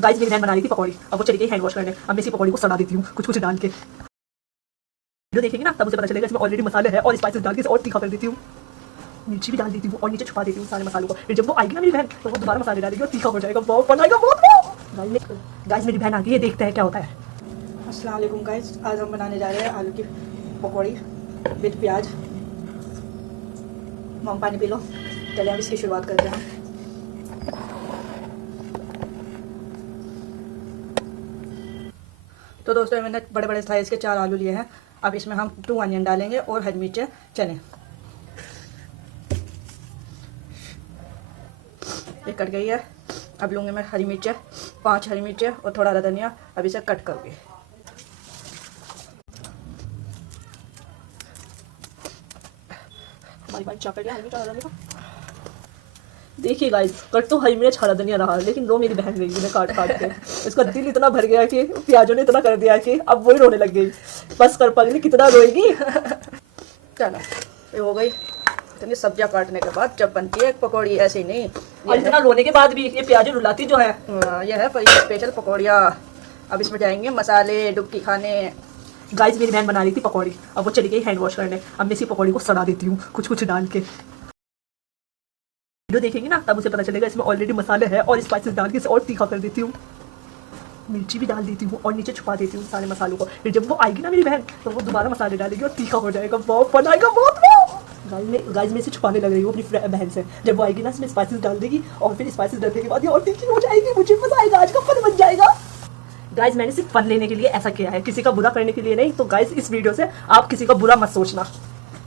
Guys मेरी बहन बना रही थी पकौड़ी, अब वो चली गई हैंड वॉश करने। अब मैं इसी पकौड़ी को सड़ा देती हूँ कुछ कुछ डाल के। वीडियो देखेंगे ना तब मुझे पता चलेगा इसमें ऑलरेडी मसाले है और स्पाइसेस डाल के और तीखा कर देती हूँ। मिर्ची भी डाल देती हूँ और नीचे छुपा देती हूँ सारे मसालों को। फिर जब वो आएगी ना मेरी बहन तो वो दोबारा मसाले डालेगी और तीखा हो जाएगा, बहुत बनाएगा बहुत। गाइस मेरी बहन आ गई है, देखते हैं क्या होता है। अस्सलाम वालेकुम गाइस, आज हम बनाने जा रहे हैं आलू की पकौड़ी विद प्याज। मम पानी पी लो, चलिए हम इसकी शुरुआत करते हैं। तो दोस्तों मैंने बड़े बड़े साइज़ के 4 आलू लिए हैं। अब इसमें हम 2 अनियन डालेंगे और हरी मिर्चें चने। ये कट गई है। अब लूँगी मैं हरी मिर्चें, 5 हरी मिर्चें और थोड़ा हरा धनिया। अब इसे कट करूँगी। हमारी बात चाप गया हरी मिर्च हरा धनिया। देखिए गाइस, कट तो हरी मिर्च हरा धनिया रहा, लेकिन रो मेरी बहन गई है काट काट के। इसका दिल इतना भर गया कि प्याजों ने इतना कर दिया कि अब वही रोने लग गई। बस कर पाएगी, कितना रोएगी। चलो ये हो गई। इतनी सब्जियां काटने के बाद जब बनती है पकौड़ी, ऐसी नहीं और इतना रोने के बाद भी ये प्याजों रुलाती जो है। यह है स्पेशल पकौड़ियाँ। अब इसमें जाएंगे मसाले डुबकी खाने। गाइस मेरी बहन बना रही थी पकौड़ी, अब वो चली गई हैंड वॉश करने। अब मैं इसी पकौड़ी को सड़ा देती हूँ कुछ कुछ डाल के। वीडियो देखेंगे ना तब उसे पता चलेगा इसमें ऑलरेडी मसाले है और स्पाइसेस डाल के इसे और तीखा कर देती हूँ। मिर्ची भी डाल देती हूँ और नीचे छुपा देती हूँ सारे मसालों को। फिर जब वो आएगी ना मेरी बहन तो वो दोबारा मसाले डालेगी और तीखा हो जाएगा, बहुत बनाएगा बहुत। गाइस मैं इसे छुपाने लग रही हूँ अपनी बहन से। जब वो आएगी ना इसमें स्पाइसेस डाल देगी और फिर स्पाइसेस डालने के बाद ये और तीखी हो जाएगी। मुझे मजा आएगा, आज का फन बन जाएगा। गाइस मैंने सिर्फ फन लेने के लिए ऐसा किया है, किसी का बुरा करने के लिए नहीं। तो गाइस इस वीडियो से आप किसी का बुरा मत सोचना।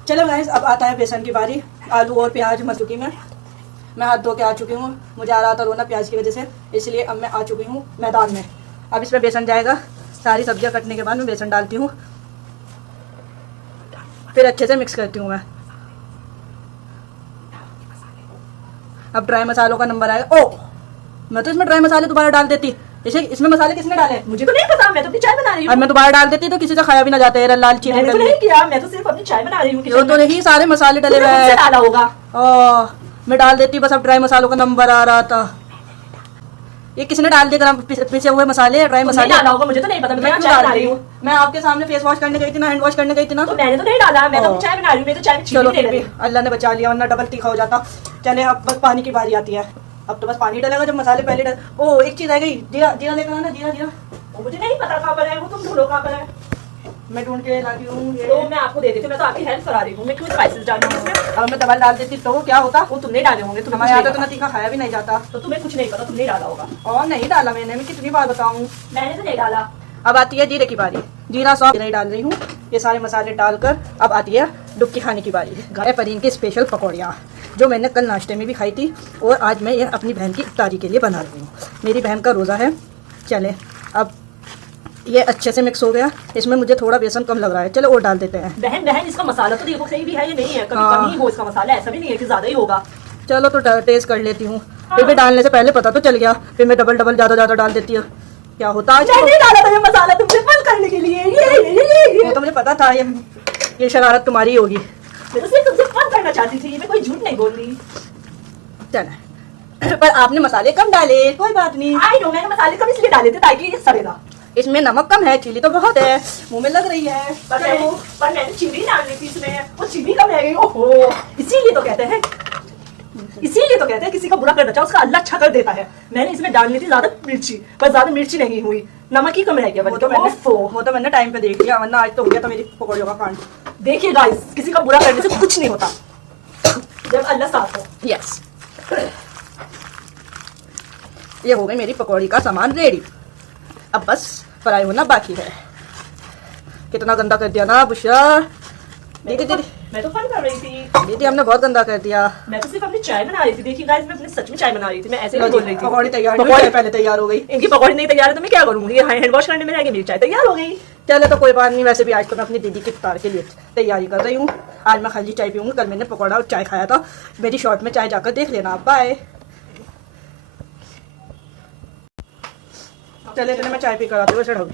चलो गाइस अब आता है बेसन की बारी। आलू और प्याज मर चुकी मैं हाथ धो के आ चुकी हूँ। मुझे आ रहा था रोना प्याज की वजह से, इसलिए अब मैं आ चुकी हूँ मैदान में। अब इसमें बेसन जाएगा। सारी सब्जियां कटने के बाद मैं बेसन डालती हूँ, फिर अच्छे से मिक्स करती हूँ मैं। अब ड्राई मसालों का नंबर आएगा। ओ मैं तो इसमें ड्राई मसाले दोबारा डाल देती। इसे इसमें मसाले किसने डाले मुझे तो नहीं पता, मैं तो अपनी चाय बना रही हूँ। अब मैं दोबारा डाल देती तो किसी से खाया भी ना जाता है। लाल चीनी तो नहीं किया, मैं तो सिर्फ अपनी चाय बना रही हूँ। तो नहीं सारे मसाले डले हुए डाला होगा। मैं डाल देती बस। अब ड्राई मसालों का नंबर आ रहा था। ये किसने डाल दिया गरम पिसे हुए मसाले, ड्राई मसाले डाला होगा, मुझे तो नहीं पता। मैं चाय बना रही हूँ। मैं आपके सामने फेस वॉश करने गई थी ना, हैंड वॉश करने गई थी ना, तो मैंने तो नहीं डाला। मैं तो चाय बना रही हूँ, मैं तो चाय में चलो फिर भी अल्लाह ने बचा लिया, वरना डबल तीखा हो जाता। चले अब बस पानी की बारी आती है। अब तो बस पानी डालेगा जब मसाले पहले डाल। ओ एक चीज आ गई, जीरा जीरा लेकर आना। जीरा मुझे नहीं पता कहाँ पर है वो, तुम ढूंढो कहाँ पर है। मैं ढूंढ के लाती हूँ। तो मैं आपको दे देती हूँ, मैं तो आपकी हेल्प करा रही हूँ। मैं क्यों स्पाइसेस डाल रही हूँ इसमें। अब मैं दबा डाल देती तो क्या होता, वो तुमने डाले होंगे। हमारे यहाँ तो तीखा खाया भी नहीं जाता, तो तुम्हें कुछ नहीं पता, तुमने डाला होगा। और नहीं डाला मैंने, मैं कितनी बार बताऊँ, मैंने तो नहीं डाला। अब आती है जीरे की बारी। जीरा सौंफ नहीं डाल रही हूँ। ये सारे मसाले डालकर अब आती है डुबकी खाने की बारी। गाय पनीर की स्पेशल पकौड़ियाँ जो मैंने कल नाश्ते में भी खाई थी और आज मैं ये अपनी बहन की इफ्तारी के लिए बना रही हूँ। मेरी बहन का रोज़ा है। चले अब ये अच्छे से मिक्स हो गया। इसमें मुझे थोड़ा बेसन कम लग रहा है, चलो और डाल देते हैं। बहन इसका मसाला तो देखो सही भी है, ये नहीं है कभी कमी हो इसका मसाला, ऐसा भी नहीं है कि ज्यादा ही होगा। चलो तो टेस्ट कर लेती हूँ। फिर भी डालने से पहले पता तो चल गया, फिर मैं डबल ज्यादा डाल देती हूँ। क्या होता है, नहीं डाला था ये मसाला तुमसे फन करने के लिए। ये तो मुझे पता था ये शरारत तुम्हारी होगी। मैं तो सिर्फ तुमसे फन करना चाहती थी, मैं कोई झूठ नहीं बोल रही। चल पर आपने मसाले कम डाले, कोई बात नहीं। आई नो, मैंने मसाले कम इसलिए डाले थे ताकि ये सड़ेगा। इसमें नमक कम है, चिली तो बहुत है, मुंह में लग रही है। पर मैंने चिली डालनी थी इसमें, वो चिली कम रह गई। ओहो, इसीलिए तो कहते हैं किसी का बुरा करना चाहो उसका अल्लाह अच्छा कर देता है। मैंने इसमें डालनी थी ज्यादा मिर्ची, पर ज्यादा मिर्ची नहीं हुई, नमक ही कम रह गया। वो तो मैंने टाइम पे देख लिया, वरना आज तो हो गया था मेरी पकौड़ियों का कांड। देखिए गाइस, किसी का बुरा करने से कुछ नहीं होता जब अल्लाह साथ हो। यस, ये हो गई मेरी पकौड़ी का सामान रेडी। अब बस फ्राई होना बाकी है। कितना गंदा कर दिया ना बुशरा। दीदी मैं तो फन कर रही थी। दीदी हमने बहुत गंदा कर दिया। मैं तो सिर्फ अपनी चाय बना रही थी। देखिए गाइस, मैं अपनी सच में चाय बना रही थी, मैं ऐसे नहीं बोल रही थी। पकौड़ी तैयार पहले तैयार हो गई। इनकी पकौड़ी नहीं तैयार है तो मैं क्या करूंगी, हैंड वॉश करने में रहेगी, मेरी चाय तैयार हो गई। चलो तो कोई बात नहीं। वैसे भी आज तो मैं अपनी दीदी की इफ्तार के लिए तैयारी कर रही हूँ। आज मैं खाली चाय पीऊंगी, कल मैंने पकौड़ा और चाय खाया था। मेरी शॉर्ट में चाय जाकर देख लेना। बाय। चले मैं चाय पी कर आती हूँ, ढक दो।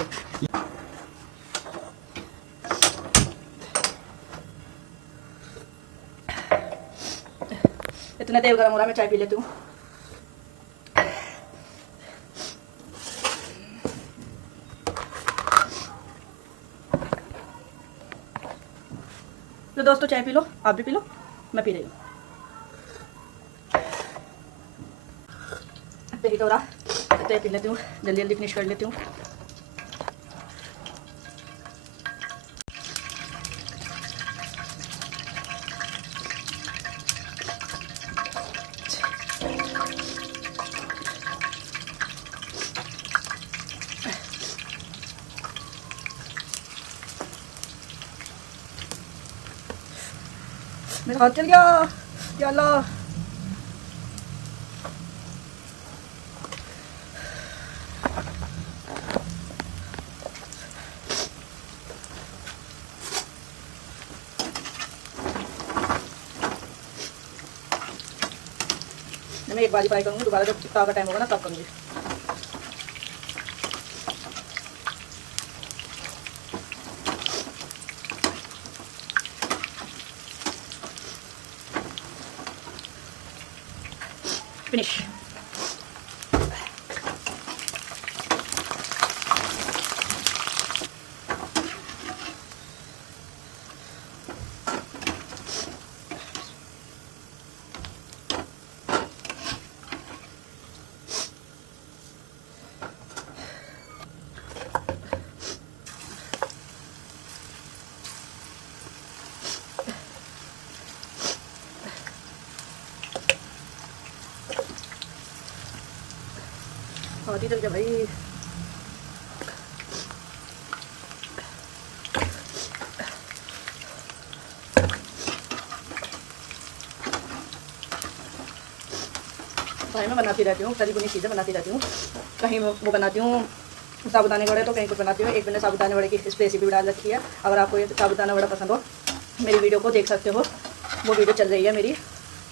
इतना तेल गर्म हो रहा है, मैं चाय पी लेती हूँ। तो दोस्तों चाय पी लो, आप भी पी लो, मैं पी रही हूँ। यही तो रहा, चाय पी लेती हूँ, जल्दी जल्दी फिनिश कर लेती हूँ। मेरा हाथ चल गया, या अल्लाह। मैं एक बार ही फ्राई करूँगी, दोबारा जब चिपका का टाइम होगा ना तब करूँगी। फिनिश। हाथ ही चल गया भाई। भाई मैं बनाती रहती हूँ, तली बुनी चीज़ें बनाती रहती हूँ। कहीं वो बनाती हूँ साबुदाने वड़े, तो कहीं कुछ बनाती हूँ। एक मैंने साबुदाने वड़े की रेसिपी भी डाल रखी है। अगर आपको ये साबुदाना वड़ा पसंद हो, मेरी वीडियो को देख सकते हो। वो वीडियो चल रही है मेरी,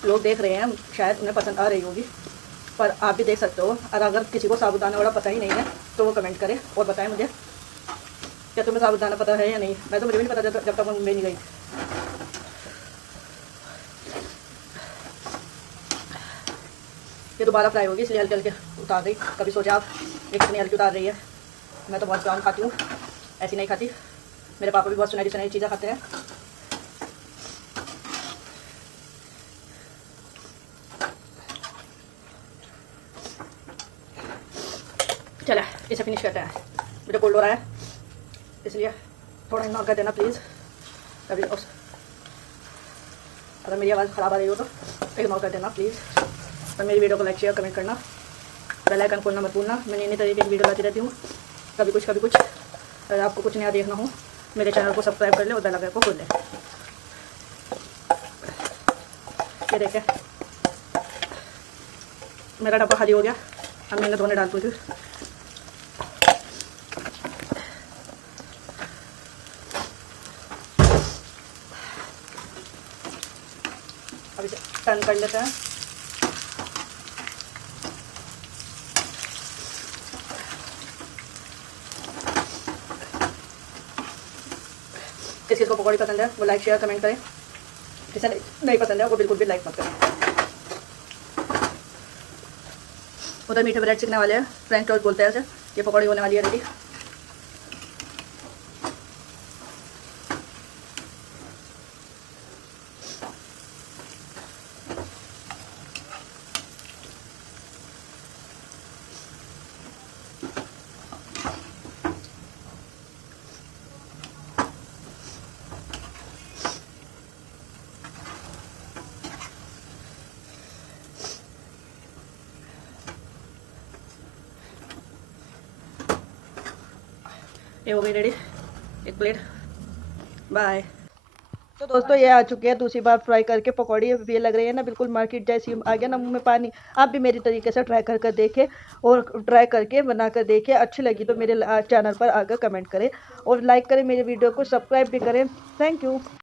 लोग देख रहे हैं, शायद उन्हें पसंद आ रही होगी, पर आप भी देख सकते हो। और अगर किसी को साबुदाना वड़ा पता ही नहीं है तो वो कमेंट करे और बताएं मुझे क्या तुम्हें साबुदाना पता है या नहीं। मैं तो मुझे भी नहीं पता जब तक मैं मुंबई नहीं गई। ये दोबारा फ्राई होगी, इसलिए हल्के हल्के उतार रही। कभी सोचा आप ये कितनी हल्की उतार रही है। मैं तो बहुत ब्राउन खाती हूँ, ऐसी नहीं खाती। मेरे पापा भी बहुत सुनहरी सुनहरी चीज़ें खाते हैं। चला इसे फिनिश करते हैं। मुझे कोल्ड हो रहा है, इसलिए थोड़ा इग्नोर कर देना प्लीज़। कभी अगर मेरी आवाज़ ख़राब आ रही हो तो इग्नोर कर देना प्लीज़। और मेरी वीडियो को लाइक शेयर कमेंट करना, बेल आइकन खोलना मत भूलना। मैं इन्हीं तरीके की वीडियो लाती रहती हूँ, कभी कुछ कभी कुछ। अगर आपको कुछ नया देखना हो, मेरे चैनल को सब्सक्राइब कर ले और बेल आइकन को खोल ले। ये देखें मेरा डब्बा खाली हो गया, अब मैंने धोने डाल दूँगी। अब इसे टर्न कर लेते हैं। किसी को पकौड़ी पसंद है वो लाइक शेयर कमेंट करें, किसी नहीं पसंद है वो बिल्कुल भी लाइक मत करें। उधर मीठे ब्रेड सीखने वाले हैं, फ्रेंच टोस्ट बोलते हैं ऐसे। ये पकौड़ी होने वाली है रेडी। ये हो गई रेडी, एक प्लेट। बाय। तो दोस्तों ये आ चुके हैं दूसरी बार फ्राई करके पकौड़ी। ये लग रही है ना बिल्कुल मार्केट जैसी, आ गया ना मुंह में पानी। आप भी मेरी तरीके से ट्राई कर देखें और ट्राई करके बना कर देखें। अच्छी लगी तो मेरे चैनल पर आकर कमेंट करें और लाइक करें, मेरे वीडियो को सब्सक्राइब भी करें। Thank you.